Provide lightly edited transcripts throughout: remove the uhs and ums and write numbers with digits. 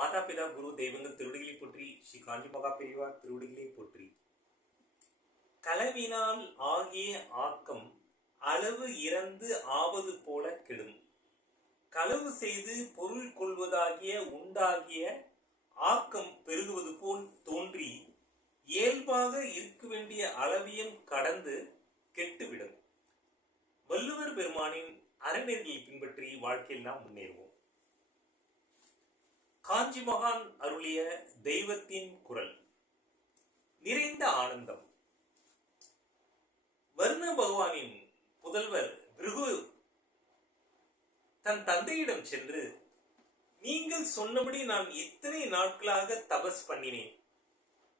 மாதா பிதா குரு தெய்வங்கள் திருவடிகளை போற்றி. ஸ்ரீ காஞ்சி மகா பெரியவார் திருவடிகளை போற்றி. களவினால் ஆகிய ஆக்கம் அளவு இறந்து ஆவது போல கெடும். களவு செய்து பொருள் கொள்வதாகிய உண்டாகிய ஆக்கம் பெருகுவது போல் தோன்றி இயல்பாக இருக்க வேண்டிய அளவியம் கடந்து கெட்டுவிடும். வள்ளுவர் பெருமானின் அறநெறியை பின்பற்றி வாழ்க்கையில் நாம் முன்னேறுவோம். காஞ்சி மகான் அருளிய தெய்வத்தின் குரல். நிறைந்த ஆனந்தம். வர்ண பகவானின் புதல்வர் பிருகு தன் தந்தையிடம் சென்று, நீங்கள் சொன்னபடி நான் இத்தனை நாட்களாக தபஸ் பண்ணினேன்,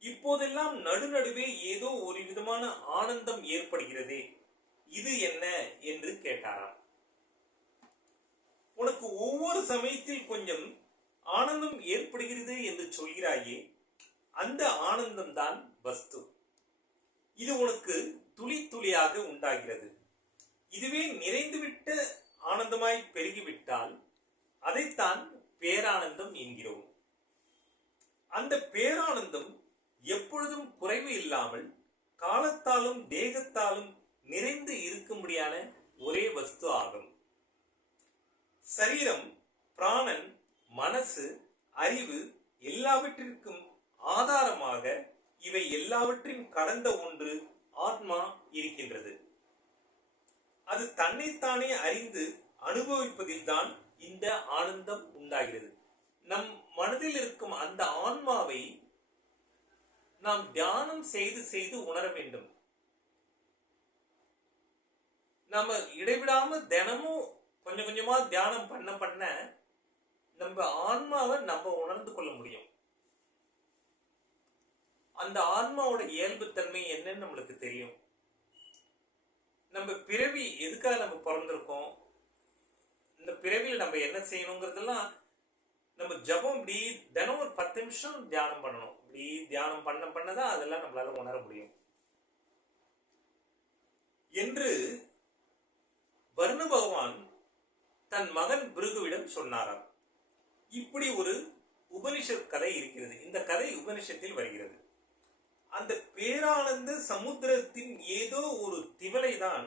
இப்போதெல்லாம் நடுநடுவே ஏதோ ஒரு விதமான ஆனந்தம் ஏற்படுகிறதே, இது என்ன என்று கேட்டாராம். உனக்கு ஒவ்வொரு சமயத்தில் கொஞ்சம் ஆனந்தம் ஏற்படுகிறது என்று சொல்கிறாயே, அந்த ஆனந்தம் தான் வஸ்து. இது உனக்கு துளி துளியாக உண்டாகிறது. இதுவே நிறைந்துவிட்ட ஆனந்தமாய் பெருகிவிட்டால் அதைத்தான் பேரானந்தம் என்கிறோம். அந்த பேரானந்தம் எப்பொழுதும் குறைவு இல்லாமல் காலத்தாலும் தேகத்தாலும் நிறைந்து இருக்கும்படியான ஒரே வஸ்து ஆகும். சரீரம், பிராணன், மனசு, அறிவு எல்லாவற்றிற்கும் ஆதாரமாக இவை எல்லாவற்றையும் கடந்த ஒன்று ஆத்மா இருக்கின்றது. அது தன்னைத்தானே அறிந்து அனுபவிப்பதில் தான் இந்த ஆனந்தம் உண்டாகிறது. நம் மனதில் இருக்கும் அந்த ஆன்மாவை நாம் தியானம் செய்து செய்து உணர வேண்டும். நம்ம இடைவிடாம தினமும் கொஞ்சம் கொஞ்சமா தியானம் பண்ண பண்ண நம்ம ஆன்மாவை நம்ம உணர்ந்து கொள்ள முடியும். அந்த ஆன்மாவோட இயல்பு தன்மை என்னன்னு நம்மளுக்கு தெரியும். நம்ம பிறவி எதுக்காக நம்ம பிறந்திருக்கோம், இந்த பிறவியில் நம்ம என்ன செய்யணுங்கிறதெல்லாம் நம்ம ஜபம் இப்படி தினம் ஒரு 10 நிமிஷம் தியானம் பண்ணணும். இப்படி தியானம் பண்ண பண்ணதான் அதெல்லாம் நம்மளால உணர முடியும் என்று வர்ண பகவான் தன் மகன் பிருகுவிடம் சொன்னாராம். இப்படி ஒரு உபனிஷத் கதை இருக்கிறது. இந்த கதை உபனிஷத்தில் வருகிறது. அந்த பேரானந்த சமுத்திரத்தின் ஏதோ ஒரு திவலை தான்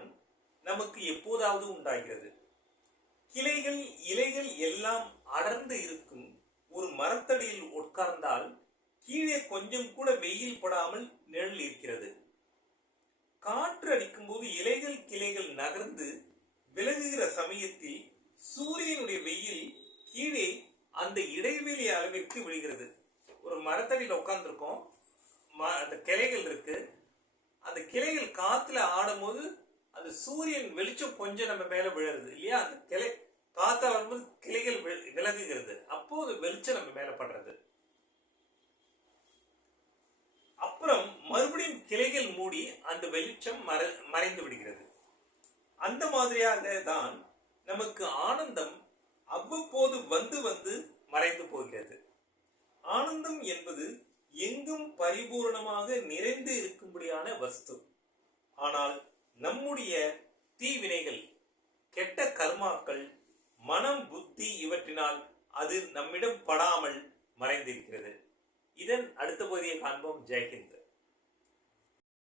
நமக்கு எப்போதாவது உண்டாகிறது. கிளைகள், இலைகள் எல்லாம் அடர்ந்து இருக்கும் ஒரு மரத்தடியில் உட்கார்ந்தால் கீழே கொஞ்சம் கூட வெயில் படாமல் நிழல் இருக்கிறது. காற்று அடிக்கும் போது இலைகள் கிளைகள் நகர்ந்து விலகுகிற சமயத்தில் சூரியனுடைய வெயில் கீழே அந்த இடைவெளி அளவிற்கு விழுகிறது. ஒரு மரத்தடியில் உட்கார்ந்துருக்கோம், அந்த கிளைகள் இருக்கு. அந்த கிளைகள் காத்துல ஆடும் போது அந்த சூரியன் வெளிச்சம் கொஞ்சம் நம்ம மேல விழுறது இல்லையா, அந்த கிளை காத்தா வரும்போது கிளைகள் விலகுகிறது. அப்போது வெளிச்சம் நம்ம மேல படுறது. அப்புறம் மறுபடியும் கிளைகள் மூடி அந்த வெளிச்சம் மறைந்து விடுகிறது. அந்த மாதிரியாக தான் நமக்கு ஆனந்தம் அவ்வப்போது வந்து வந்து மறைந்து போகிறது. ஆனந்தம் என்பது எங்கும் பரிபூர்ணமாக நிறைந்து இருக்கும்படியான வஸ்து. ஆனால் நம்முடைய தீவினைகள், கெட்ட கர்மாக்கள், மனம், புத்தி இவற்றினால் அது நம்மிடம் படாமல் மறைந்திருக்கிறது. இதன் அடுத்த பகுதியை காண்போம். ஜெய்ஹிந்த்.